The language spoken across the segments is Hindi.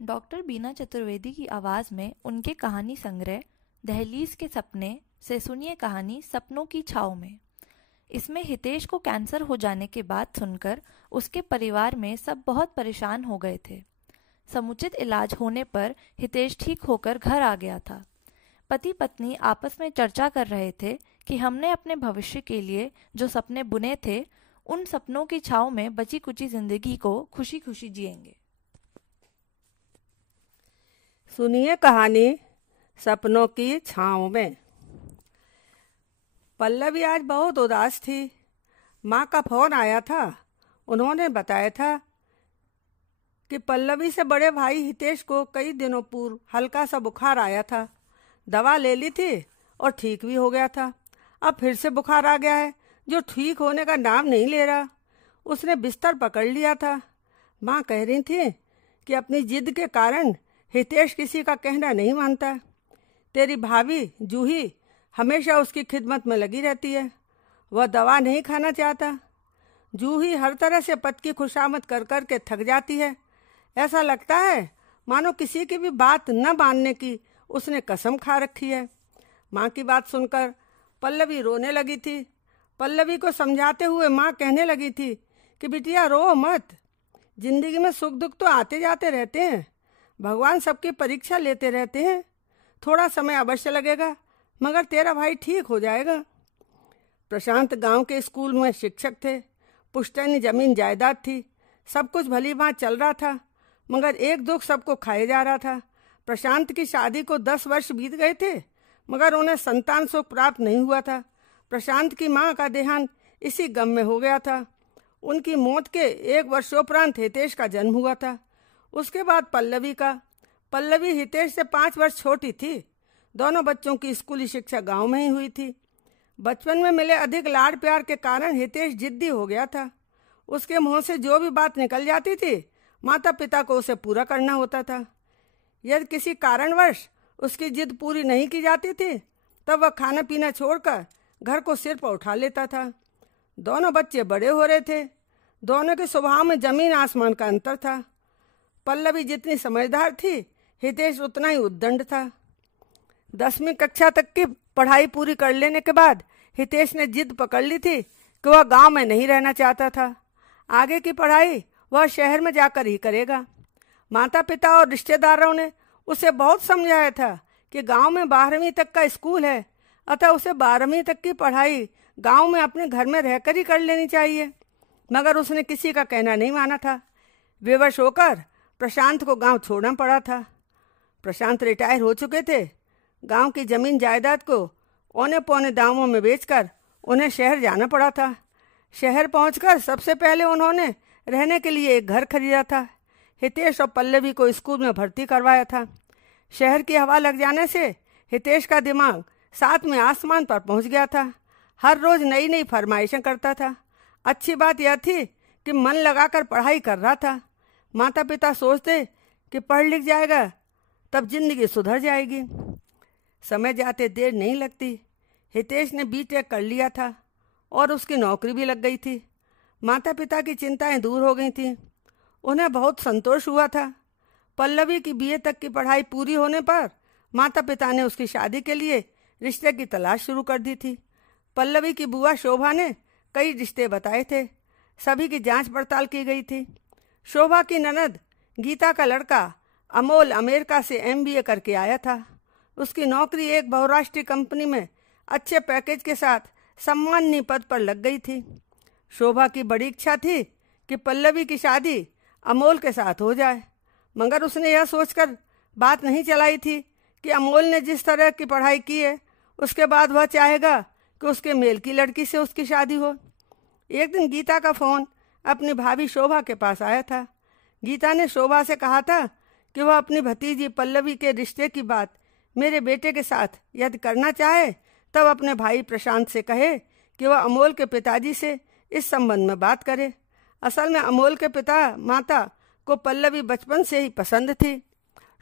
डॉक्टर बीना चतुर्वेदी की आवाज़ में उनके कहानी संग्रह दहलीज के सपने से सुनिए कहानी सपनों की छाव में। इसमें हितेश को कैंसर हो जाने के बाद सुनकर उसके परिवार में सब बहुत परेशान हो गए थे। समुचित इलाज होने पर हितेश ठीक होकर घर आ गया था। पति पत्नी आपस में चर्चा कर रहे थे कि हमने अपने भविष्य के लिए जो सपने बुने थे उन सपनों की छाव में बची कुची जिंदगी को खुशी खुशी जिएंगे। सुनिए कहानी सपनों की छाँव में। पल्लवी आज बहुत उदास थी। माँ का फोन आया था। उन्होंने बताया था कि पल्लवी से बड़े भाई हितेश को कई दिनों पूर्व हल्का सा बुखार आया था। दवा ले ली थी और ठीक भी हो गया था। अब फिर से बुखार आ गया है जो ठीक होने का नाम नहीं ले रहा। उसने बिस्तर पकड़ लिया था। माँ कह रही थी कि अपनी जिद के कारण हितेश किसी का कहना नहीं मानता। तेरी भाभी जूही हमेशा उसकी खिदमत में लगी रहती है। वह दवा नहीं खाना चाहता। जूही हर तरह से पति की खुशामद कर कर के थक जाती है। ऐसा लगता है मानो किसी की भी बात न मानने की उसने कसम खा रखी है। माँ की बात सुनकर पल्लवी रोने लगी थी। पल्लवी को समझाते हुए माँ कहने लगी थी कि बिटिया रो मत। जिंदगी में सुख दुख तो आते जाते रहते हैं। भगवान सबकी परीक्षा लेते रहते हैं। थोड़ा समय अवश्य लगेगा मगर तेरा भाई ठीक हो जाएगा। प्रशांत गांव के स्कूल में शिक्षक थे। पुश्तैनी जमीन जायदाद थी। सब कुछ भली भांति चल रहा था मगर एक दुख सबको खाए जा रहा था। प्रशांत की शादी को 10 वर्ष बीत गए थे मगर उन्हें संतान सुख प्राप्त नहीं हुआ था। प्रशांत की माँ का देहांत इसी गम में हो गया था। उनकी मौत के 1 वर्षोपरांत हितेश का जन्म हुआ था। उसके बाद पल्लवी का। पल्लवी हितेश से 5 वर्ष छोटी थी। दोनों बच्चों की स्कूली शिक्षा गांव में ही हुई थी। बचपन में मिले अधिक लाड प्यार के कारण हितेश जिद्दी हो गया था। उसके मुंह से जो भी बात निकल जाती थी माता पिता को उसे पूरा करना होता था। यदि किसी कारणवश उसकी जिद पूरी नहीं की जाती थी तब वह खाना पीना छोड़कर घर को सिर पर उठा लेता था। दोनों बच्चे बड़े हो रहे थे। दोनों के स्वभाव में जमीन आसमान का अंतर था। पल्लवी जितनी समझदार थी हितेश उतना ही उद्दंड था। 10वीं कक्षा तक की पढ़ाई पूरी कर लेने के बाद हितेश ने जिद पकड़ ली थी कि वह गांव में नहीं रहना चाहता था। आगे की पढ़ाई वह शहर में जाकर ही करेगा। माता पिता और रिश्तेदारों ने उसे बहुत समझाया था कि गांव में 12वीं तक का स्कूल है, अतः उसे 12वीं तक की पढ़ाई गांव में अपने घर में रहकर ही कर लेनी चाहिए। मगर उसने किसी का कहना नहीं माना था। विवश होकर प्रशांत को गांव छोड़ना पड़ा था। प्रशांत रिटायर हो चुके थे। गांव की जमीन जायदाद को औने पौने दामों में बेचकर उन्हें शहर जाना पड़ा था। शहर पहुंचकर सबसे पहले उन्होंने रहने के लिए एक घर खरीदा था। हितेश और पल्लवी को स्कूल में भर्ती करवाया था। शहर की हवा लग जाने से हितेश का दिमाग 7वें आसमान पर पहुंच गया था। हर रोज नई नई फरमाइशें करता था। अच्छी बात यह थी कि मन लगाकर पढ़ाई कर रहा था। माता पिता सोचते कि पढ़ लिख जाएगा तब जिंदगी सुधर जाएगी। समय जाते देर नहीं लगती। हितेश ने बीटेक कर लिया था और उसकी नौकरी भी लग गई थी। माता पिता की चिंताएं दूर हो गई थीं। उन्हें बहुत संतोष हुआ था। पल्लवी की बीए तक की पढ़ाई पूरी होने पर माता पिता ने उसकी शादी के लिए रिश्ते की तलाश शुरू कर दी थी। पल्लवी की बुआ शोभा ने कई रिश्ते बताए थे। सभी की जांच पड़ताल की गई थी। शोभा की ननद गीता का लड़का अमोल अमेरिका से MBA करके आया था। उसकी नौकरी एक बहुराष्ट्रीय कंपनी में अच्छे पैकेज के साथ सम्माननीय पद पर लग गई थी। शोभा की बड़ी इच्छा थी कि पल्लवी की शादी अमोल के साथ हो जाए, मगर उसने यह सोचकर बात नहीं चलाई थी कि अमोल ने जिस तरह की पढ़ाई की है उसके बाद वह चाहेगा कि उसके मेल की लड़की से उसकी शादी हो। एक दिन गीता का फोन अपनी भाभी शोभा के पास आया था। गीता ने शोभा से कहा था कि वह अपनी भतीजी पल्लवी के रिश्ते की बात मेरे बेटे के साथ यदि करना चाहे तब अपने भाई प्रशांत से कहे कि वह अमोल के पिताजी से इस संबंध में बात करे। असल में अमोल के पिता माता को पल्लवी बचपन से ही पसंद थी।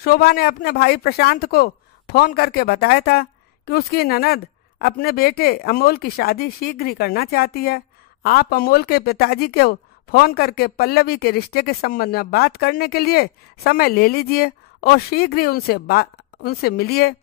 शोभा ने अपने भाई प्रशांत को फोन करके बताया था कि उसकी ननद अपने बेटे अमोल की शादी शीघ्र ही करना चाहती है। आप अमोल के पिताजी को फोन करके पल्लवी के रिश्ते के संबंध में बात करने के लिए समय ले लीजिए और शीघ्र ही उनसे मिलिए।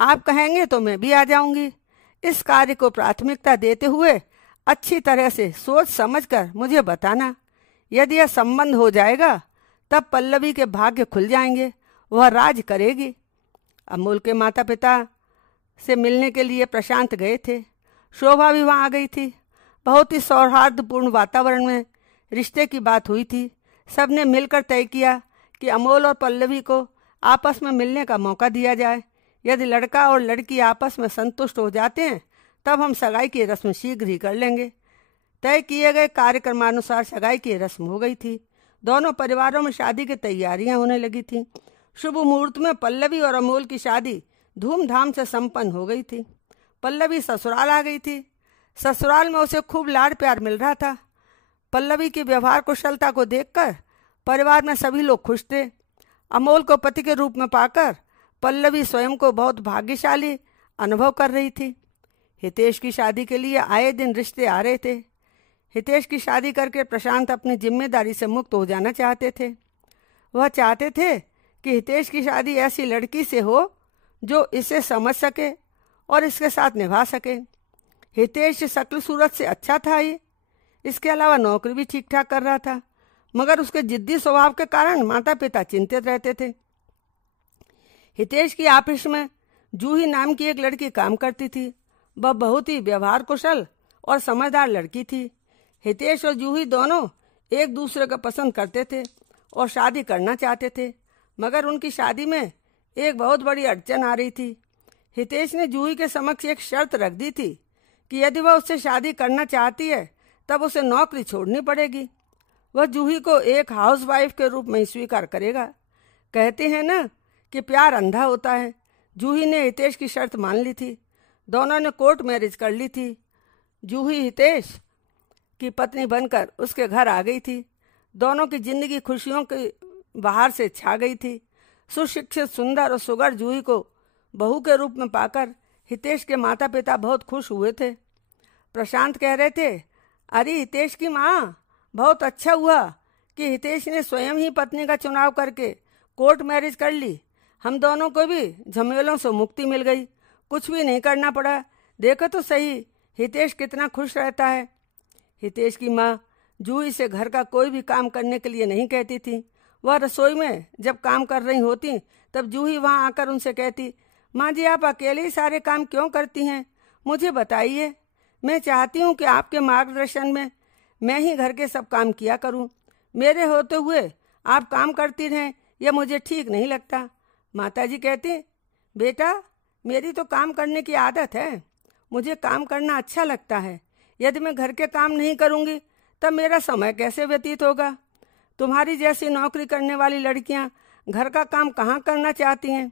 आप कहेंगे तो मैं भी आ जाऊंगी। इस कार्य को प्राथमिकता देते हुए अच्छी तरह से सोच समझकर मुझे बताना। यदि यह संबंध हो जाएगा तब पल्लवी के भाग्य खुल जाएंगे, वह राज करेगी। अमोल के माता पिता से मिलने के लिए प्रशांत गए थे। शोभा भी वहाँ आ गई थी। बहुत ही सौहार्दपूर्ण वातावरण में रिश्ते की बात हुई थी। सबने मिलकर तय किया कि अमोल और पल्लवी को आपस में मिलने का मौका दिया जाए। यदि लड़का और लड़की आपस में संतुष्ट हो जाते हैं तब हम सगाई की रस्म शीघ्र ही कर लेंगे। तय किए गए कार्यक्रमानुसार सगाई की रस्म हो गई थी। दोनों परिवारों में शादी की तैयारियां होने लगी थीं। शुभ मुहूर्त में पल्लवी और अमोल की शादी धूमधाम से संपन्न हो गई थी। पल्लवी ससुराल आ गई थी। ससुराल में उसे खूब लाड़ प्यार मिल रहा था। पल्लवी की व्यवहार कुशलता को देखकर परिवार में सभी लोग खुश थे। अमोल को पति के रूप में पाकर पल्लवी स्वयं को बहुत भाग्यशाली अनुभव कर रही थी। हितेश की शादी के लिए आए दिन रिश्ते आ रहे थे। हितेश की शादी करके प्रशांत अपनी जिम्मेदारी से मुक्त हो जाना चाहते थे। वह चाहते थे कि हितेश की शादी ऐसी लड़की से हो जो इसे समझ सके और इसके साथ निभा सके। हितेश शक्ल सूरत से अच्छा था ही, इसके अलावा नौकरी भी ठीक ठाक कर रहा था, मगर उसके जिद्दी स्वभाव के कारण माता पिता चिंतित रहते थे। हितेश की ऑफिस में जूही नाम की एक लड़की काम करती थी। वह बहुत ही व्यवहार कुशल और समझदार लड़की थी। हितेश और जूही दोनों एक दूसरे को पसंद करते थे और शादी करना चाहते थे, मगर उनकी शादी में एक बहुत बड़ी अड़चन आ रही थी। हितेश ने जूही के समक्ष एक शर्त रख दी थी कि यदि वह उससे शादी करना चाहती है तब उसे नौकरी छोड़नी पड़ेगी। वह जूही को एक हाउसवाइफ के रूप में ही स्वीकार करेगा। कहते हैं ना कि प्यार अंधा होता है। जूही ने हितेश की शर्त मान ली थी। दोनों ने कोर्ट मैरिज कर ली थी। जूही हितेश की पत्नी बनकर उसके घर आ गई थी। दोनों की जिंदगी खुशियों की बहार से छा गई थी। सुशिक्षित, सुंदर और सुघड़ जूही को बहू के रूप में पाकर हितेश के माता पिता बहुत खुश हुए थे। प्रशांत कह रहे थे, अरे हितेश की माँ, बहुत अच्छा हुआ कि हितेश ने स्वयं ही पत्नी का चुनाव करके कोर्ट मैरिज कर ली। हम दोनों को भी झमेलों से मुक्ति मिल गई, कुछ भी नहीं करना पड़ा। देखो तो सही हितेश कितना खुश रहता है। हितेश की माँ जूही से घर का कोई भी काम करने के लिए नहीं कहती थी। वह रसोई में जब काम कर रही होती तब जूही वहाँ आकर उनसे कहती, माँ जी आप अकेले ही सारे काम क्यों करती हैं? मुझे बताइए। मैं चाहती हूँ कि आपके मार्गदर्शन में मैं ही घर के सब काम किया करूँ। मेरे होते हुए आप काम करती रहें, यह मुझे ठीक नहीं लगता। माताजी कहती, बेटा मेरी तो काम करने की आदत है, मुझे काम करना अच्छा लगता है। यदि मैं घर के काम नहीं करूँगी तब मेरा समय कैसे व्यतीत होगा? तुम्हारी जैसी नौकरी करने वाली लड़कियाँ घर का काम कहाँ करना चाहती हैं?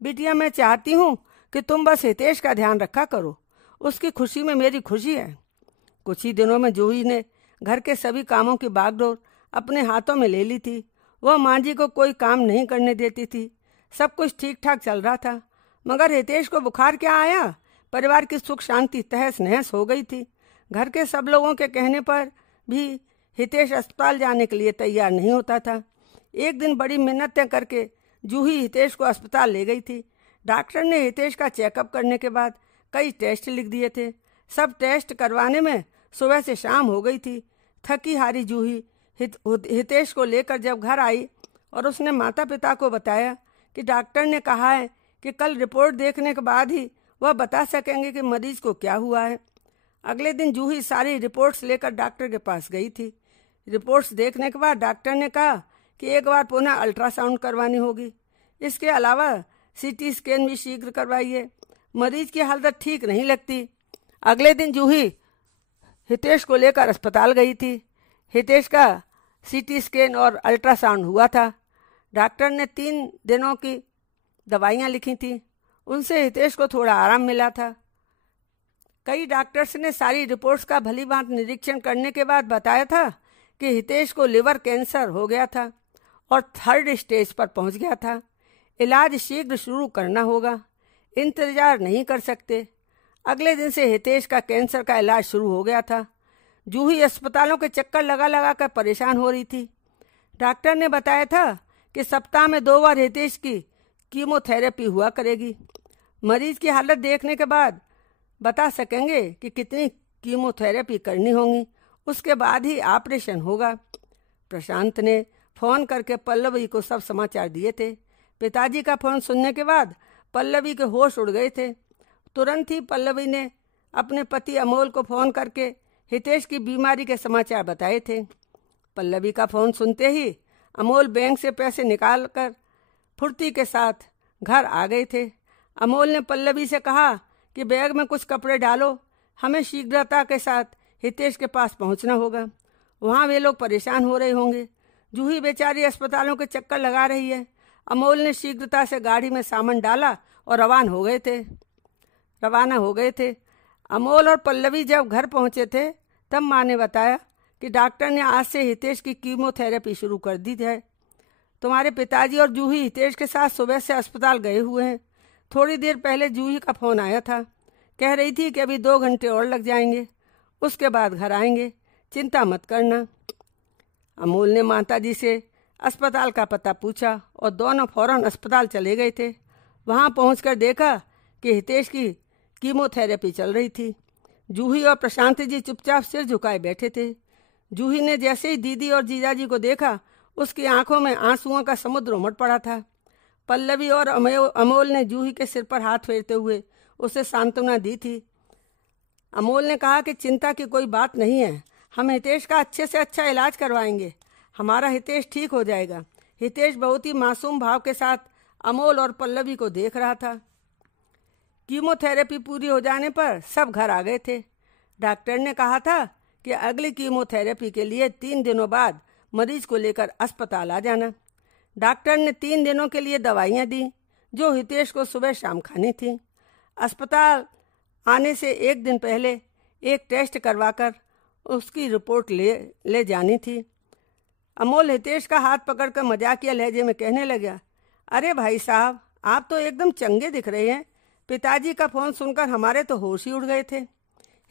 बिटिया मैं चाहती हूँ कि तुम बस हितेश का ध्यान रखा करो, उसकी खुशी में मेरी खुशी है। कुछ ही दिनों में जूही ने घर के सभी कामों की बागडोर अपने हाथों में ले ली थी। वह माँ जी को कोई काम नहीं करने देती थी। सब कुछ ठीक ठाक चल रहा था, मगर हितेश को बुखार क्या आया, परिवार की सुख शांति तहस नहस हो गई थी। घर के सब लोगों के कहने पर भी हितेश अस्पताल जाने के लिए तैयार नहीं होता था। एक दिन बड़ी मिन्नतें करके जूही हितेश को अस्पताल ले गई थी। डॉक्टर ने हितेश का चेकअप करने के बाद कई टेस्ट लिख दिए थे। सब टेस्ट करवाने में सुबह से शाम हो गई थी। थकी हारी जूही हितेश को लेकर जब घर आई और उसने माता पिता को बताया कि डॉक्टर ने कहा है कि कल रिपोर्ट देखने के बाद ही वह बता सकेंगे कि मरीज को क्या हुआ है। अगले दिन जूही सारी रिपोर्ट्स लेकर डॉक्टर के पास गई थी। रिपोर्ट्स देखने के बाद डॉक्टर ने कहा कि एक बार पुनः अल्ट्रासाउंड करवानी होगी। इसके अलावा सीटी स्कैन भी शीघ्र करवाइए, मरीज की हालत ठीक नहीं लगती। अगले दिन जूही हितेश को लेकर अस्पताल गई थी। हितेश का सीटी स्कैन और अल्ट्रासाउंड हुआ था। डॉक्टर ने 3 दिनों की दवाइयाँ लिखी थी, उनसे हितेश को थोड़ा आराम मिला था। कई डॉक्टर्स ने सारी रिपोर्ट्स का भली भांति निरीक्षण करने के बाद बताया था कि हितेश को लिवर कैंसर हो गया था और 3rd स्टेज पर पहुंच गया था। इलाज शीघ्र शुरू करना होगा, इंतजार नहीं कर सकते। अगले दिन से हितेश का कैंसर का इलाज शुरू हो गया था। जूही अस्पतालों के चक्कर लगा लगा कर परेशान हो रही थी। डॉक्टर ने बताया था कि सप्ताह में 2 बार हितेश की कीमोथेरेपी हुआ करेगी। मरीज की हालत देखने के बाद बता सकेंगे कि कितनी कीमोथेरेपी करनी होगी, उसके बाद ही ऑपरेशन होगा। प्रशांत ने फोन करके पल्लवी को सब समाचार दिए थे। पिताजी का फोन सुनने के बाद पल्लवी के होश उड़ गए थे। तुरंत ही पल्लवी ने अपने पति अमोल को फोन करके हितेश की बीमारी के समाचार बताए थे। पल्लवी का फोन सुनते ही अमोल बैंक से पैसे निकालकर फुर्ती के साथ घर आ गए थे। अमोल ने पल्लवी से कहा कि बैग में कुछ कपड़े डालो, हमें शीघ्रता के साथ हितेश के पास पहुंचना होगा। वहां वे लोग परेशान हो रहे होंगे। जूही बेचारी अस्पतालों के चक्कर लगा रही है। अमोल ने शीघ्रता से गाड़ी में सामान डाला और रवाना हो गए थे। अमोल और पल्लवी जब घर पहुंचे थे तब माँ ने बताया कि डॉक्टर ने आज से हितेश की कीमोथेरेपी शुरू कर दी है। तुम्हारे पिताजी और जूही हितेश के साथ सुबह से अस्पताल गए हुए हैं। थोड़ी देर पहले जूही का फोन आया था, कह रही थी कि अभी 2 घंटे और लग जाएंगे, उसके बाद घर आएंगे, चिंता मत करना। अमोल ने माताजी से अस्पताल का पता पूछा और दोनों फौरन अस्पताल चले गए थे। वहां पहुंचकर देखा कि हितेश की कीमोथेरेपी चल रही थी। जूही और प्रशांत जी चुपचाप सिर झुकाए बैठे थे। जूही ने जैसे ही दीदी और जीजाजी को देखा, उसकी आंखों में आंसुओं का समुद्र उमड़ पड़ा था। पल्लवी और अमोल ने जूही के सिर पर हाथ फेरते हुए उसे सांत्वना दी थी। अमोल ने कहा कि चिंता की कोई बात नहीं है, हम हितेश का अच्छे से अच्छा इलाज करवाएंगे, हमारा हितेश ठीक हो जाएगा। हितेश बहुत ही मासूम भाव के साथ अमोल और पल्लवी को देख रहा था। कीमोथेरेपी पूरी हो जाने पर सब घर आ गए थे। डॉक्टर ने कहा था कि अगली कीमोथेरेपी के लिए 3 दिनों बाद मरीज को लेकर अस्पताल आ जाना। डॉक्टर ने 3 दिनों के लिए दवाइयां दी जो हितेश को सुबह शाम खानी थी। अस्पताल आने से 1 दिन पहले एक टेस्ट करवाकर उसकी रिपोर्ट ले जानी थी। अमोल हितेश का हाथ पकड़कर मजाकिया लहजे में कहने लगा, अरे भाई साहब, आप तो एकदम चंगे दिख रहे हैं। पिताजी का फोन सुनकर हमारे तो होश ही उड़ गए थे।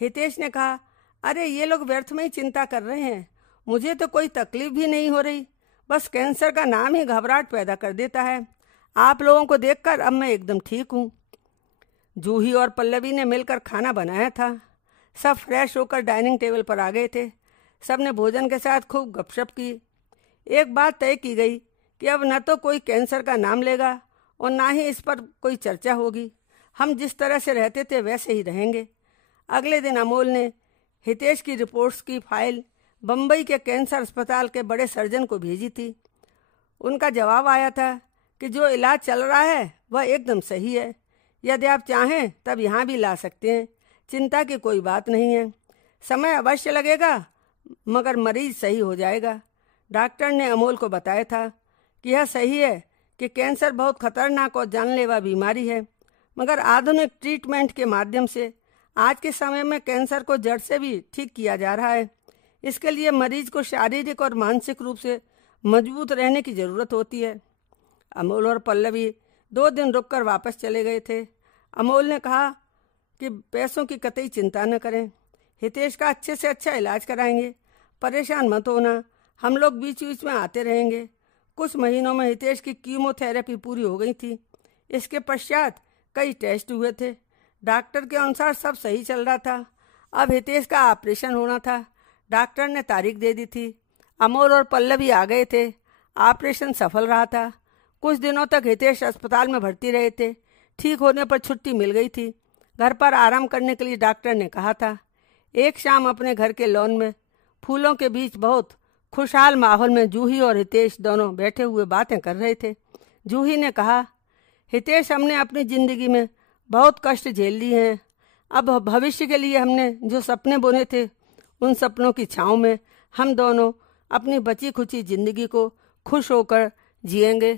हितेश ने कहा, अरे ये लोग व्यर्थ में ही चिंता कर रहे हैं, मुझे तो कोई तकलीफ भी नहीं हो रही, बस कैंसर का नाम ही घबराहट पैदा कर देता है। आप लोगों को देखकर अब मैं एकदम ठीक हूँ। जूही और पल्लवी ने मिलकर खाना बनाया था। सब फ्रेश होकर डाइनिंग टेबल पर आ गए थे। सब ने भोजन के साथ खूब गपशप की। एक बात तय की गई कि अब न तो कोई कैंसर का नाम लेगा और ना ही इस पर कोई चर्चा होगी। हम जिस तरह से रहते थे वैसे ही रहेंगे। अगले दिन अमोल ने हितेश की रिपोर्ट्स की फाइल बम्बई के कैंसर अस्पताल के बड़े सर्जन को भेजी थी। उनका जवाब आया था कि जो इलाज चल रहा है वह एकदम सही है, यदि आप चाहें तब यहाँ भी ला सकते हैं, चिंता की कोई बात नहीं है, समय अवश्य लगेगा मगर मरीज सही हो जाएगा। डॉक्टर ने अमोल को बताया था कि यह सही है कि कैंसर बहुत खतरनाक और जानलेवा बीमारी है, मगर आधुनिक ट्रीटमेंट के माध्यम से आज के समय में कैंसर को जड़ से भी ठीक किया जा रहा है। इसके लिए मरीज को शारीरिक और मानसिक रूप से मजबूत रहने की ज़रूरत होती है। अमोल और पल्लवी 2 दिन रुककर वापस चले गए थे। अमोल ने कहा कि पैसों की कतई चिंता न करें, हितेश का अच्छे से अच्छा इलाज कराएंगे, परेशान मत होना, हम लोग बीच बीच में आते रहेंगे। कुछ महीनों में हितेश की कीमोथेरेपी पूरी हो गई थी। इसके पश्चात कई टेस्ट हुए थे। डॉक्टर के अनुसार सब सही चल रहा था। अब हितेश का ऑपरेशन होना था। डॉक्टर ने तारीख दे दी थी। अमोल और पल्लवी आ गए थे। ऑपरेशन सफल रहा था। कुछ दिनों तक हितेश अस्पताल में भर्ती रहे थे। ठीक होने पर छुट्टी मिल गई थी। घर पर आराम करने के लिए डॉक्टर ने कहा था। एक शाम अपने घर के लॉन में फूलों के बीच बहुत खुशहाल माहौल में जूही और हितेश दोनों बैठे हुए बातें कर रहे थे। जूही ने कहा, हितेश, हमने अपनी ज़िंदगी में बहुत कष्ट झेल लिए हैं। अब भविष्य के लिए हमने जो सपने बुने थे उन सपनों की छाँव में हम दोनों अपनी बची खुची ज़िंदगी को खुश होकर जिएंगे।